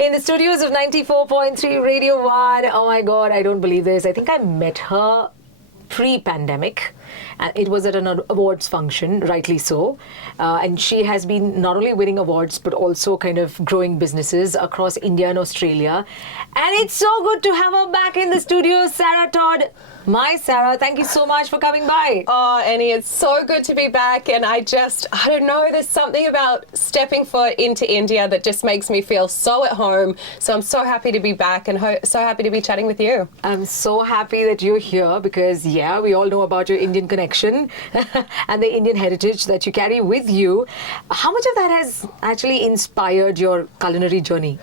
In the studios of 94.3 Radio 1. Oh my God, I don't believe this. I think I met her pre-pandemic. And it was at an awards function, rightly so. And she has been not only winning awards, but also kind of growing businesses across India and Australia. And it's so good to have her back in the studio, Sarah Todd. My Sarah, thank you so much for coming by. Oh, Annie, it's so good to be back. And I don't know, there's something about stepping foot into India that just makes me feel so at home. So I'm so happy to be back and so happy to be chatting with you. I'm so happy that you're here because, yeah, we all know about your Indian connection and the Indian heritage that you carry with you. How much of that has actually inspired your culinary journey?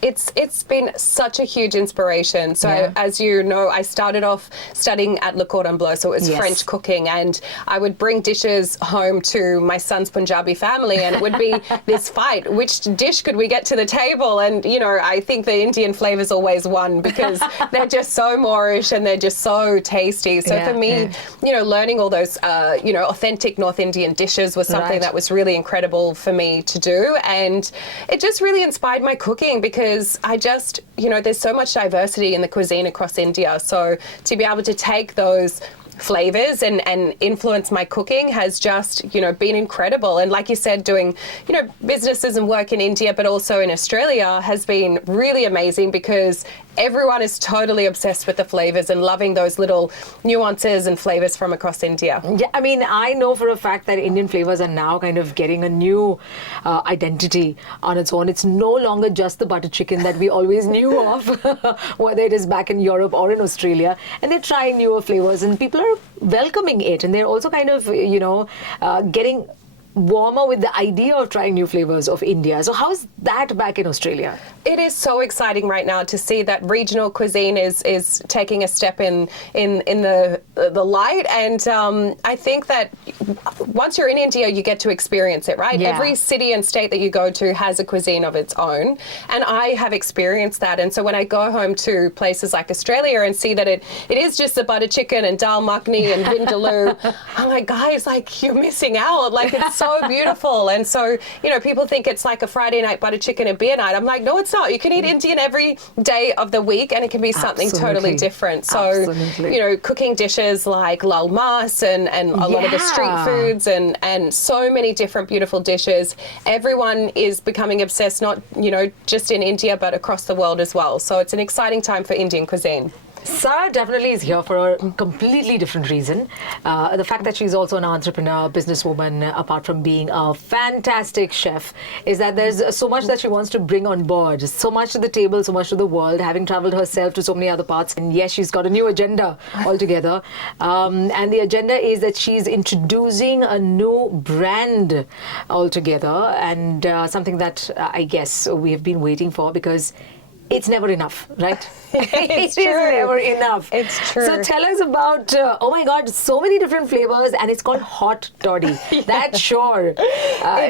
It's been such a huge inspiration. So as you know, I started off studying at Le Cordon Bleu, so it was French cooking, and I would bring dishes home to my son's Punjabi family, and it would be this fight, which dish could we get to the table? And, you know, I think the Indian flavors always won because they're just so Moorish and they're just so tasty. So for me, you know, learning all those, you know, authentic North Indian dishes was something that was really incredible for me to do. And it just really inspired my cooking, because I just, you know, there's so much diversity in the cuisine across India. So to be able to take those flavors and influence my cooking has just, you know, been incredible. And like you said, doing, you know, businesses and work in India, but also in Australia has been really amazing because everyone is totally obsessed with the flavors and loving those little nuances and flavors from across India. Yeah, I mean, I know for a fact that Indian flavors are now kind of getting a new identity on its own. It's no longer just the butter chicken that we always knew of, whether it is back in Europe or in Australia. And they're trying newer flavors and people are welcoming it. And they're also kind of, you know, getting warmer with the idea of trying new flavors of India. So how's that back in Australia? It is so exciting right now to see that regional cuisine is taking a step in the light, and I think that once you're in India, you get to experience it, right? Every city and state that you go to has a cuisine of its own, and I have experienced that. And so when I go home to places like Australia and see that it is just the butter chicken and dal makhani and vindaloo, I'm like, guys, like, you're missing out. Like, it's so beautiful. And so, you know, people think it's like a Friday night butter chicken and beer night. I'm like, no, it's not. You can eat Indian every day of the week and it can be something totally different. So, you know, cooking dishes like lal mas and a lot of the street foods and so many different beautiful dishes. Everyone is becoming obsessed, not, you know, just in India, but across the world as well. So it's an exciting time for Indian cuisine. Sarah definitely is here for a completely different reason. The fact that she's also an entrepreneur, businesswoman, apart from being a fantastic chef, is that there's so much that she wants to bring on board. So much to the table, so much to the world, having traveled herself to so many other parts. And yes, she's got a new agenda altogether. And the agenda is that she's introducing a new brand altogether, and something that I guess we have been waiting for, because it's never enough, right? It's It is never enough. It's true. So tell us about, oh my God, so many different flavors, and it's called Hot Toddy. That sure,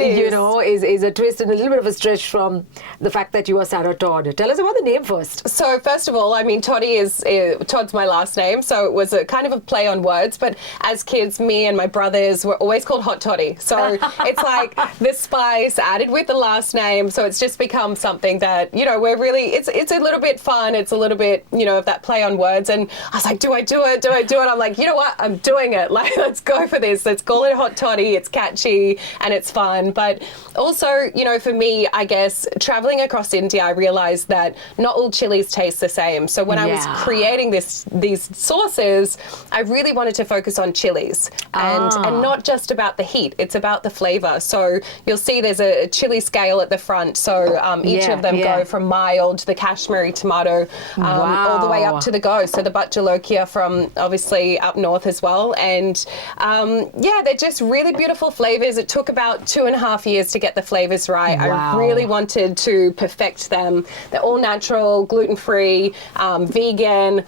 you know, is a twist and a little bit of a stretch from the fact that you are Sarah Todd. Tell us about the name first. So first of all, I mean, Toddy Todd's my last name, so it was a kind of a play on words. But as kids, me and my brothers were always called Hot Toddy. So it's like the spice added with the last name. So it's just become something that, you know, we're really, it's a little bit fun. It's a little bit, you know, of that play on words. And I was like, do I do it? Do I do it? I'm like, you know what? I'm doing it. Like, let's go for this. Let's call it Hot Toddy. It's catchy and it's fun. But also, you know, for me, I guess traveling across India, I realized that not all chilies taste the same. So when I was creating these sauces, I really wanted to focus on chilies and not just about the heat. It's about the flavor. So you'll see there's a chili scale at the front. So each of them go from mild, the Kashmiri tomato, all the way up to the go. So the Bhat Jalokia from obviously up north as well. And they're just really beautiful flavors. It took about 2.5 years to get the flavors right. I really wanted to perfect them. They're all natural, gluten-free, vegan,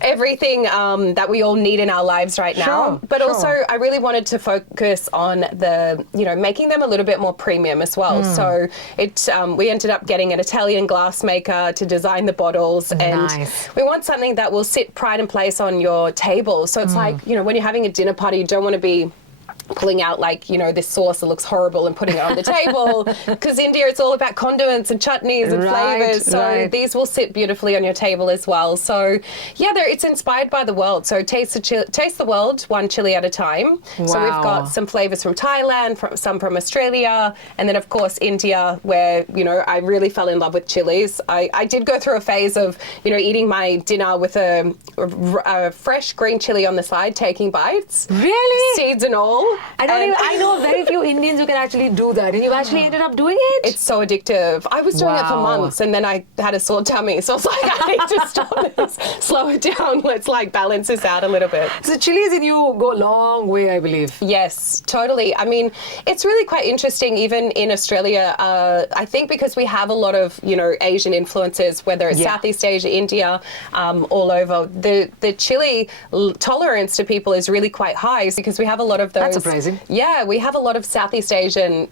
everything that we all need in our lives right now. But also I really wanted to focus on the, you know, making them a little bit more premium as well. So we ended up getting an Italian glassmaker to design the bottles, and we want something that will sit pride and place on your table. So it's like, you know, when you're having a dinner party, you don't want to be pulling out this sauce that looks horrible and putting it on the table, because India, it's all about condiments and chutneys and flavors. So these will sit beautifully on your table as well. So yeah, it's inspired by the world. So taste the world one chili at a time. Wow. So we've got some flavors from Thailand, some from Australia, and then of course India, where I really fell in love with chilies. I did go through a phase of eating my dinner with a fresh green chili on the side, taking bites. Really? Seeds and all. I know very few Indians who can actually do that, and you actually ended up doing it? It's so addictive. I was doing it for months, and then I had a sore tummy, so I was like, I need to stop this, slow it down, let's balance this out a little bit. So chilies in you go a long way, I believe. Yes, totally. I mean, it's really quite interesting, even in Australia, I think because we have a lot of, Asian influences, whether it's Southeast Asia, India, all over, the chili tolerance to people is really quite high, because we have a lot of those. That's surprising. Yeah, we have a lot of Southeast Asian,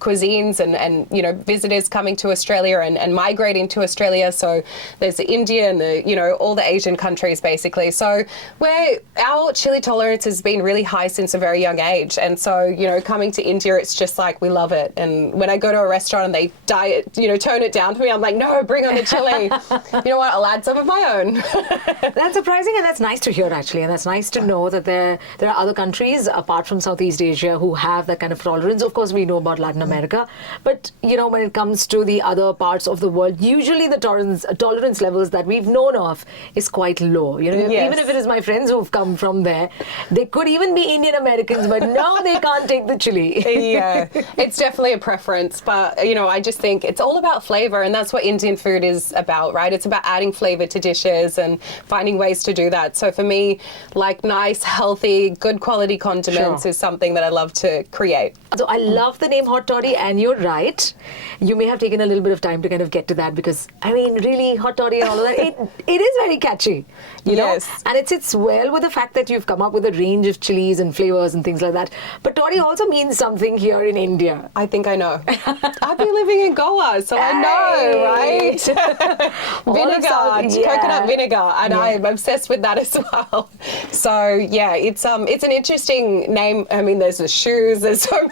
cuisines and visitors coming to Australia and migrating to Australia. So there's the India and all the Asian countries basically. So our chili tolerance has been really high since a very young age. And so, coming to India, it's just like, we love it. And when I go to a restaurant and they tone it down for me, I'm like, no, bring on the chili. You know what? I'll add some of my own. That's surprising, and that's nice to hear actually. And that's nice to know that there are other countries apart from Southeast Asia who have that kind of tolerance. Of course, we know about Latin America, but when it comes to the other parts of the world, usually the tolerance levels that we've known of is quite low. Even if it is my friends who've come from there, they could even be Indian Americans, but no, they can't take the chili. Yeah, it's definitely a preference, but I just think it's all about flavor, and that's what Indian food is about, right? It's about adding flavor to dishes and finding ways to do that. So for me, nice, healthy, good quality condiments is something that I love to create. So I love the name Hot Toddy, and you're right. You may have taken a little bit of time to kind of get to that, because really Hot Toddy and all of that, it is very catchy, you know? And it sits well with the fact that you've come up with a range of chilies and flavors and things like that. But Toddy also means something here in India. I think I know. I've been living in Goa, so I know, right? Vinegar, coconut vinegar, and I'm obsessed with that as well. So yeah, it's an interesting name. I mean, there's the shoes, there's so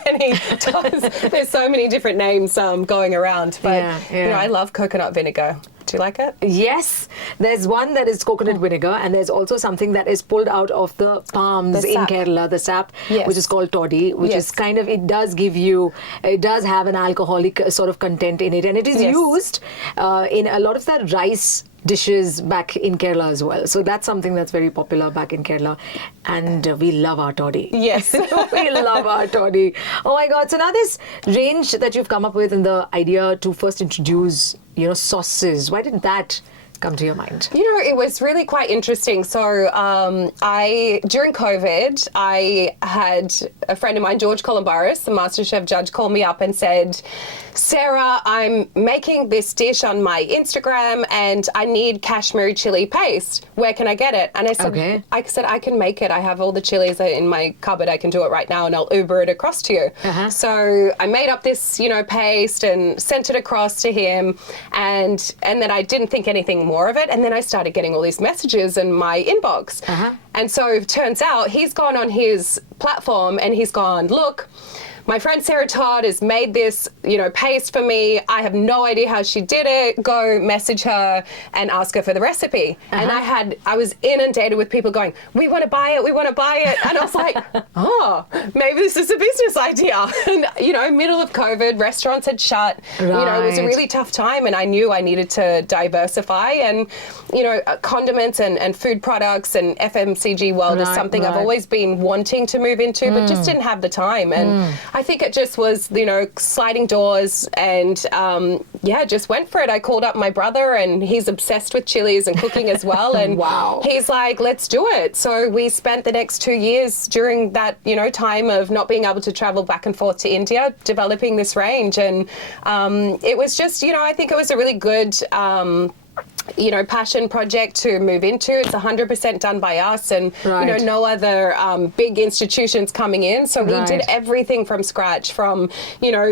many different names going around, but I love coconut vinegar. Do you like it? Yes. There's one that is coconut vinegar, and there's also something that is pulled out of the palms in Kerala, the sap, which is called Toddy, which is kind of, it does have an alcoholic sort of content in it, and it is used in a lot of the rice dishes back in Kerala as well. So that's something that's very popular back in Kerala, and we love our Toddy. Yes. We love our Toddy. Oh my God. So now this range that you've come up with, and the idea to first introduce, sauces, why didn't that come to your mind? It was really quite interesting. So during COVID, I had a friend of mine, George Columbaris, the MasterChef judge, call me up and said, Sarah, I'm making this dish on my Instagram and I need Kashmiri chili paste. Where can I get it? And I said, I can make it. I have all the chilies in my cupboard. I can do it right now, and I'll Uber it across to you. So I made up this, paste and sent it across to him, and then I didn't think anything more of it. And then I started getting all these messages in my inbox. And so it turns out he's gone on his platform and he's gone, look, my friend Sarah Todd has made this, paste for me. I have no idea how she did it. Go message her and ask her for the recipe. And I was inundated with people going, we want to buy it, we want to buy it. And I was like, maybe this is a business idea. And, middle of COVID, restaurants had shut. It was a really tough time, and I knew I needed to diversify. And, condiments and food products and FMCG world is something I've always been wanting to move into, but just didn't have the time. And I think it just was, sliding doors, and just went for it. I called up my brother, and he's obsessed with chilies and cooking as well. And he's like, let's do it. So we spent the next 2 years during that, time of not being able to travel back and forth to India, developing this range. And it was just, I think it was a really good passion project to move into. It's 100% done by us, and Right. no other big institutions coming in. So we Right. did everything from scratch, from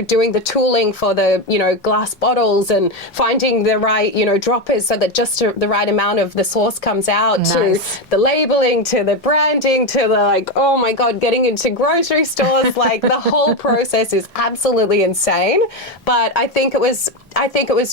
doing the tooling for the glass bottles and finding the right droppers so that just the right amount of the sauce comes out, Nice. to the labeling, to the branding, to the oh my god, getting into grocery stores. Like the whole process is absolutely insane. But I think it was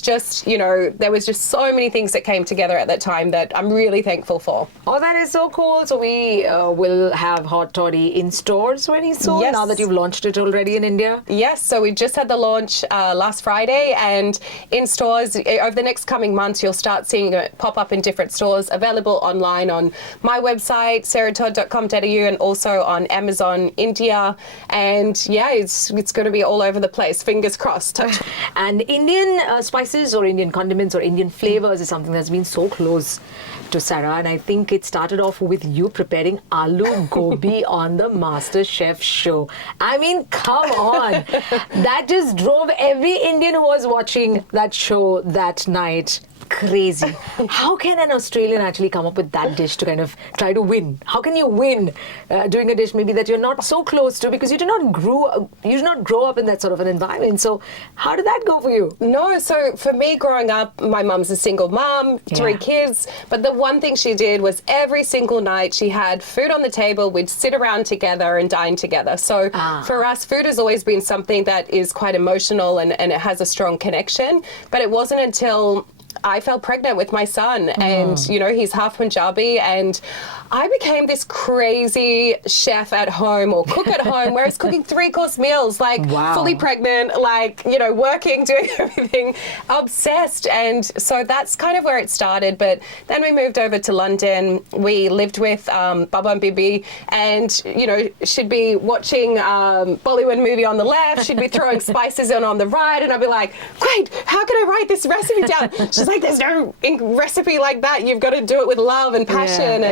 just there was just so many things that came together at that time that I'm really thankful for. Oh, that is so cool. So we will have Hot Toddy in stores very soon, Yes. now that you've launched it already in India? Yes, so we just had the launch last Friday, and in stores over the next coming months you'll start seeing it pop up in different stores, available online on my website sarahtodd.com.au, and also on Amazon India. And yeah, it's going to be all over the place, fingers crossed. Touch. And Indian spices or Indian condiments or Indian flavors is something that's been so close to Sarah, and I think it started off with you preparing aloo gobi on the Master Chef show. I mean, come on. That just drove every Indian who was watching that show that night crazy. How can an Australian actually come up with that dish to kind of try to win? How can you win doing a dish maybe that you're not so close to, because you did not grow up in that sort of an environment? So how did that go for you? No, so for me growing up, my mum's a single mum, 3 Yeah. kids, but the one thing she did was every single night she had food on the table, we'd sit around together and dine together. So for us, food has always been something that is quite emotional, and it has a strong connection. But it wasn't until I fell pregnant with my son, and he's half Punjabi, and I became this crazy chef at home, or cook at home, where I was cooking 3-course meals, like Wow. fully pregnant, like working, doing everything, obsessed. And so that's kind of where it started. But then we moved over to London. We lived with Baba and Bibi, and she'd be watching Bollywood movie on the left, she'd be throwing spices in on the right, and I'd be like, great, how can I write this recipe down? She's like, there's no recipe like that. You've got to do it with love and passion.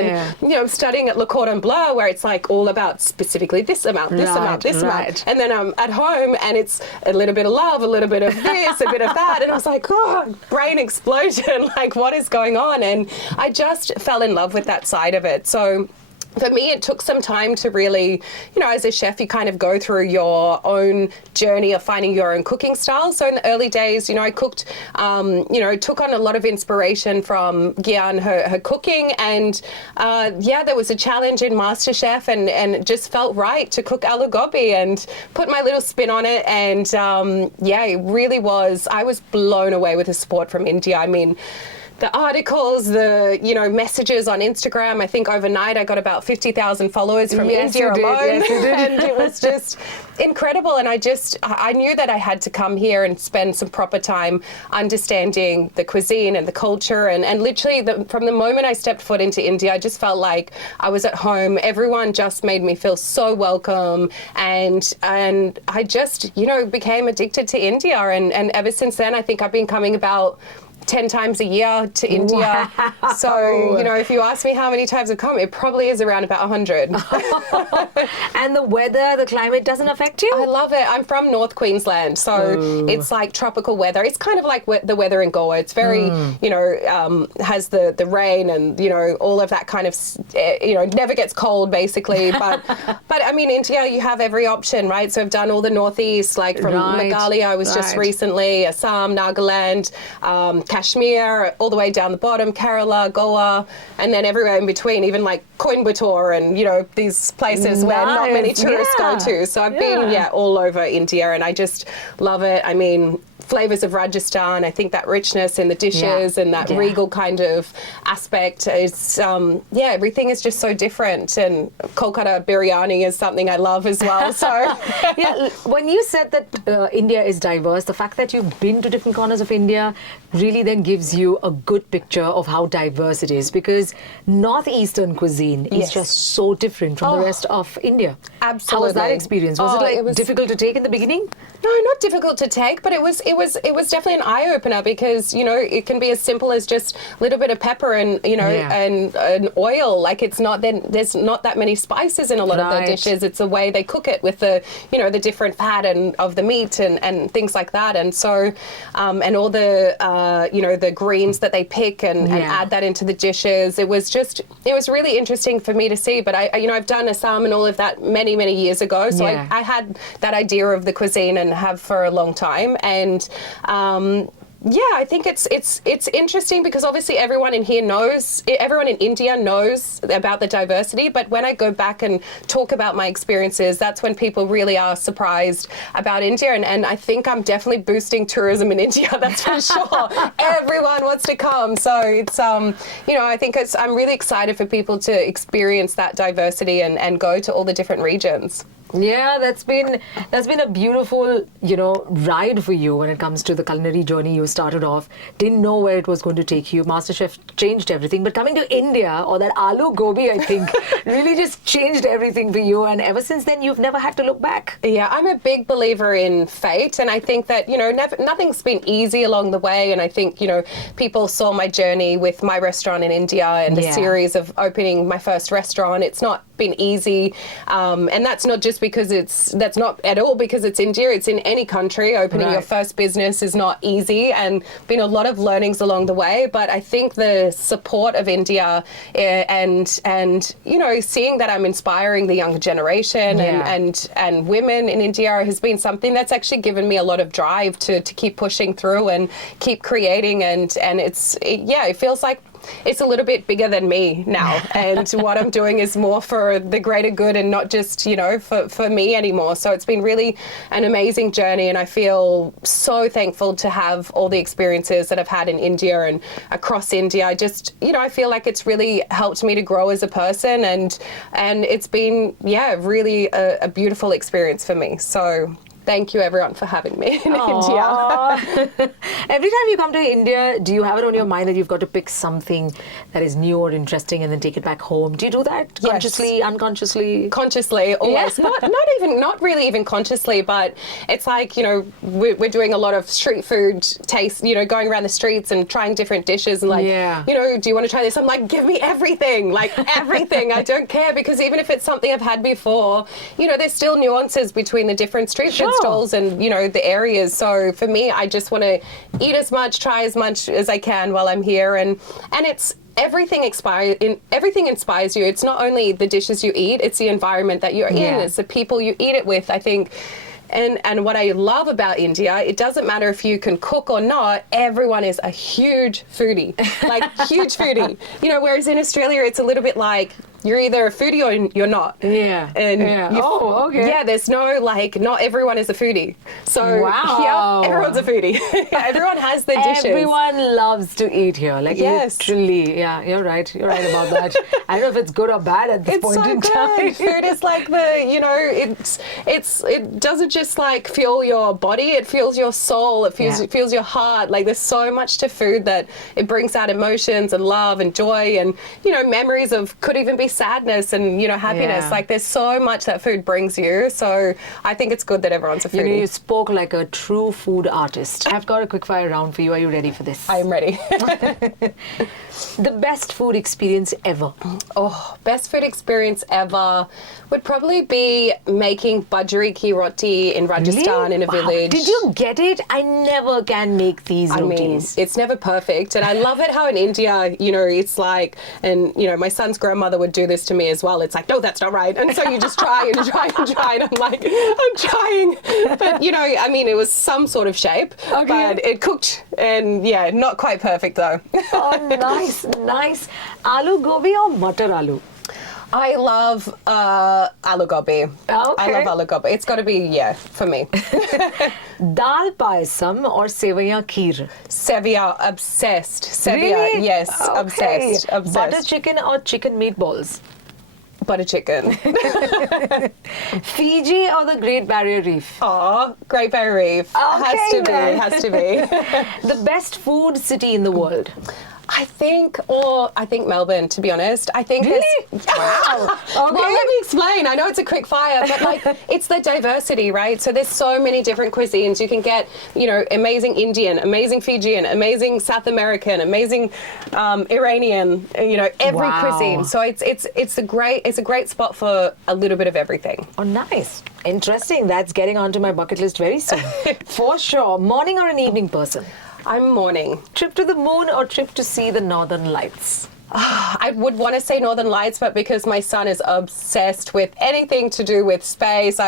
I'm studying at Le Cordon Bleu, where it's like all about specifically this amount, this amount, this amount. And then I'm at home, and it's a little bit of love, a little bit of this, a bit of that. And I was like, oh, brain explosion. Like, what is going on? And I just fell in love with that side of it. So for me, it took some time to really, as a chef, you kind of go through your own journey of finding your own cooking style. So in the early days, I cooked, took on a lot of inspiration from Gyan, her cooking. And there was a challenge in MasterChef, and it just felt right to cook aloo gobi and put my little spin on it. And it really was, I was blown away with the support from India. I mean, the articles, the messages on Instagram. I think overnight I got about 50,000 followers from India alone. Yes, you did. And it was just incredible. And I knew that I had to come here and spend some proper time understanding the cuisine and the culture. And literally from the moment I stepped foot into India, I just felt like I was at home. Everyone just made me feel so welcome. And I just, became addicted to India. And ever since then, I think I've been coming about 10 times a year to India. Wow. So, if you ask me how many times I've come, it probably is around about 100. And the weather, the climate doesn't affect you? I love it. I'm from North Queensland, so it's like tropical weather. It's kind of like the weather in Goa. It's very, has the rain and, all of that kind of, it never gets cold basically. But I mean, India, you have every option, right? So I've done all the Northeast, like from Meghalaya, I was just recently, Assam, Nagaland, Kashmir, all the way down the bottom, Kerala, Goa, and then everywhere in between, even like Coimbatore and, these places where not many tourists go to. So I've been, all over India, and I just love it. I mean, flavors of Rajasthan, I think that richness in the dishes and that regal kind of aspect is, everything is just so different. And Kolkata biryani is something I love as well. So, when you said that India is diverse, the fact that you've been to different corners of India really then gives you a good picture of how diverse it is, because northeastern cuisine is just so different from the rest of India. Absolutely. How was that experience? Was it difficult to take in the beginning? No, not difficult to take, but it was it was definitely an eye opener because, you know, it can be as simple as just a little bit of pepper and, you know, and oil. Like there's not that many spices in a lot of their dishes. It's the way they cook it with the, you know, the different fat and of the meat and things like that. And so, and all the, you know, the greens that they pick and add that into the dishes. It was really interesting for me to see. But I've done Assam and all of that many, many years ago. So I had that idea of the cuisine and have for a long time. And I think it's interesting because obviously everyone in India knows about the diversity, but when I go back and talk about my experiences, that's when people really are surprised about India. And I think I'm definitely boosting tourism in India, that's for sure. Everyone wants to come. So it's, you know, I think I'm really excited for people to experience that diversity and go to all the different regions. Yeah, that's been a beautiful, you know, ride for you when it comes to the culinary journey. You started off, didn't know where it was going to take you. MasterChef changed everything, but coming to India, or that aloo gobi, I think, really just changed everything for you. And ever since then, you've never had to look back. Yeah, I'm a big believer in fate, and I think that, you know, nothing's been easy along the way. And I think, you know, people saw my journey with my restaurant in India and the series of opening my first restaurant. It's not been easy, and that's not just because that's not at all because it's India. It's in any country. Opening your first business is not easy, and been a lot of learnings along the way. But I think the support of India and you know, seeing that I'm inspiring the younger generation and women in India has been something that's actually given me a lot of drive to keep pushing through and keep creating. And it feels like it's a little bit bigger than me now, and what I'm doing is more for the greater good and not just, you know, for me anymore. So it's been really an amazing journey, and I feel so thankful to have all the experiences that I've had in India and across India. I just, you know, I feel like it's really helped me to grow as a person, and it's been really a beautiful experience for me. So thank you, everyone, for having me in India. Every time you come to India, do you have it on your mind that you've got to pick something that is new or interesting and then take it back home? Do you do that consciously, unconsciously? Consciously, always. Not really even consciously, but it's like, you know, we're doing a lot of street food taste, you know, going around the streets and trying different dishes and like, you know, do you want to try this? I'm like, give me everything, like everything. I don't care, because even if it's something I've had before, you know, there's still nuances between the different street food stalls and, you know, the areas. So for me, I just want to eat as much, try as much as I can while I'm here, and it's everything inspires you. It's not only the dishes you eat, it's the environment that you're in, it's the people you eat it with, I think. And what I love about India, it doesn't matter if you can cook or not, everyone is a huge foodie, like huge foodie. You know, whereas in Australia, it's a little bit like, you're either a foodie or you're not. Yeah. And okay. There's no, like, not everyone is a foodie. So everyone's a foodie. Everyone has their dishes. Everyone loves to eat here. Like literally, you're right. You're right about that. I don't know if it's good or bad at this point in time. Food is like you know, it doesn't just like fuel your body, it fuels your soul, it fuels your heart. Like there's so much to food that it brings out emotions and love and joy and, you know, memories of, could even be sadness and, you know, happiness. Like there's so much that food brings you. So I think it's good that everyone's a foodie. You know, you spoke like a true food artist. I've got a quick fire round for you. Are you ready for this? I am ready. The best food experience ever. Oh, best food experience ever would probably be making bajri ki roti in Rajasthan in a village. Did you get it? I never can make these rotis. I mean, it's never perfect. And I love it how in India, you know, it's like, and, you know, my son's grandmother would do this to me as well. It's like, no, that's not right. And so you just try and try and try. And I'm like, I'm trying. But, you know, I mean, it was some sort of shape. Okay. But it cooked and, not quite perfect though. Oh, nice. Aloo gobi or butter aloo? I love aloo gobi. Okay. I love aloo gobi. It's got to be, for me. Dal payasam or sevaiya kheer? Sevaiya, obsessed. Sevaiya, really? Yes, okay. Obsessed. Butter chicken or chicken meatballs? Butter chicken. Fiji or the Great Barrier Reef? Oh, Great Barrier Reef. Okay, Has to be. The best food city in the world? I think Melbourne, to be honest. I think Really? Wow. Okay. Well, let me explain. I know it's a quick fire, but like it's the diversity, right? So there's so many different cuisines. You can get, amazing Indian, amazing Fijian, amazing South American, amazing Iranian, every Wow. cuisine. So it's a great spot for a little bit of everything. Oh, nice. Interesting. That's getting onto my bucket list very soon. For sure. Morning or an evening person? I'm morning. Trip to the moon or trip to see the northern lights? I would want to say Northern Lights, but because my son is obsessed with anything to do with space,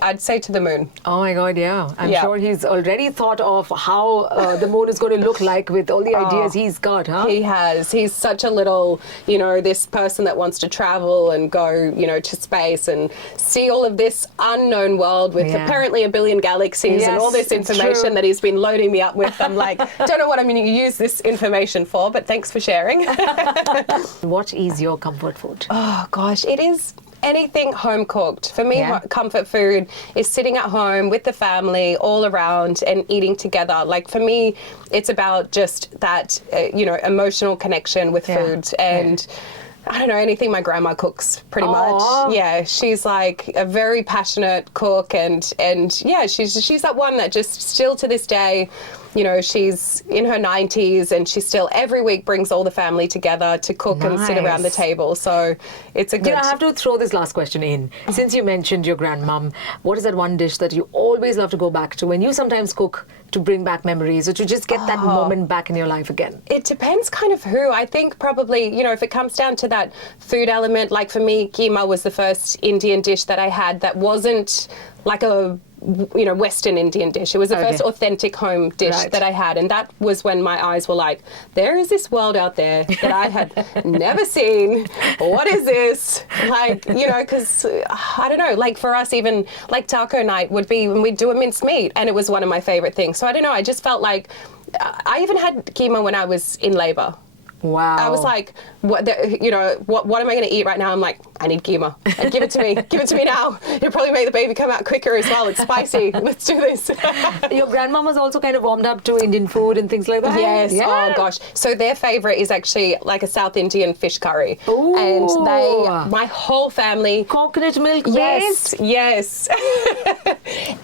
I'd say to the moon. Oh my God, yeah. I'm Yeah. sure he's already thought of how the moon is going to look like with all the ideas he's got, huh? He has. He's such a little, this person that wants to travel and go, to space and see all of this unknown world with Yeah. apparently a billion galaxies and all Yes, this it's information true. that he's been loading me up with. I'm like, don't know what I'm going to use this information for, but thanks for sharing. What is your comfort food? Oh gosh, it is anything home cooked. For me, Yeah. comfort food is sitting at home with the family all around and eating together. Like for me, it's about just that, emotional connection with Yeah. food and. I don't know, anything my grandma cooks pretty Aw. much. Yeah, she's like a very passionate cook and yeah, she's that one that just still to this day, she's in her 90s and she still every week brings all the family together to cook and sit around the Nice. table. So it's a good... I have to throw this last question in. Since you mentioned your grandmom, what is that one dish that you always love to go back to when you sometimes cook to bring back memories or to just get that moment back in your life again? It depends kind of who. I think probably, if it comes down to that food element, like for me, keema was the first Indian dish that I had that wasn't like a Western Indian dish. It was the Okay. first authentic home dish Right. that I had. And that was when my eyes were like, there is this world out there that I had never seen. What is this? Like, because I don't know, like for us, even like taco night would be when we'd do a minced meat. And it was one of my favorite things. So I don't know, I just felt like I even had keema when I was in labor. Wow. I was like, what am I going to eat right now? I'm like, I need keema. And give it to me. Give it to me now. It'll probably make the baby come out quicker as well. It's spicy. Let's do this. Your grandmom was also kind of warmed up to Indian food and things like that? Yes. Yeah. Oh gosh. So their favorite is actually like a South Indian fish curry. Ooh. And my whole family. Coconut milk Yes, based? yes.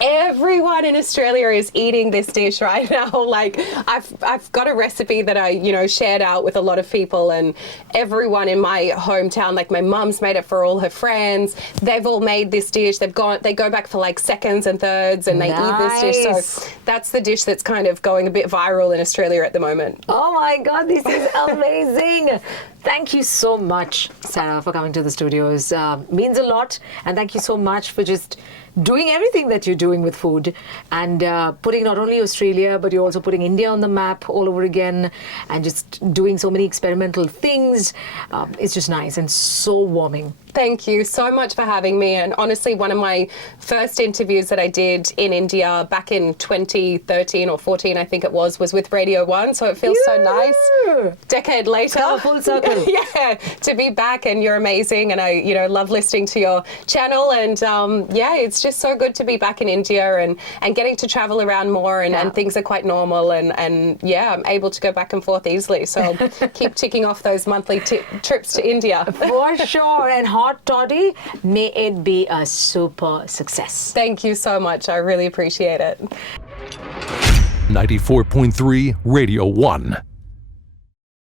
Everyone in Australia is eating this dish right now. Like I've got a recipe that I, shared out with a lot of people, and everyone in my hometown, like my mum's made it for all her friends. They've all made this dish. They go back for like seconds and thirds and they eat this dish. Nice. So that's the dish that's kind of going a bit viral in Australia at the moment. Oh my God, this is amazing. Thank you so much, Sarah, for coming to the studios. Means a lot. And thank you so much for just doing everything that you're doing with food and putting not only Australia, but you're also putting India on the map all over again and just doing so many experimental things. It's just nice and so warming. Thank you so much for having me. And honestly, one of my first interviews that I did in India back in 2013 or 14, I think it was with Radio 1. So it feels so nice. Decade later. Come full circle. Yeah, to be back, and you're amazing. And I, love listening to your channel. And yeah, it's just so good to be back in India and getting to travel around more and things are quite normal. And yeah, I'm able to go back and forth easily. So I'll keep ticking off those monthly trips to India. For sure. And hot toddy, may it be a super success. Thank you so much. I really appreciate it. 94.3 Radio 1.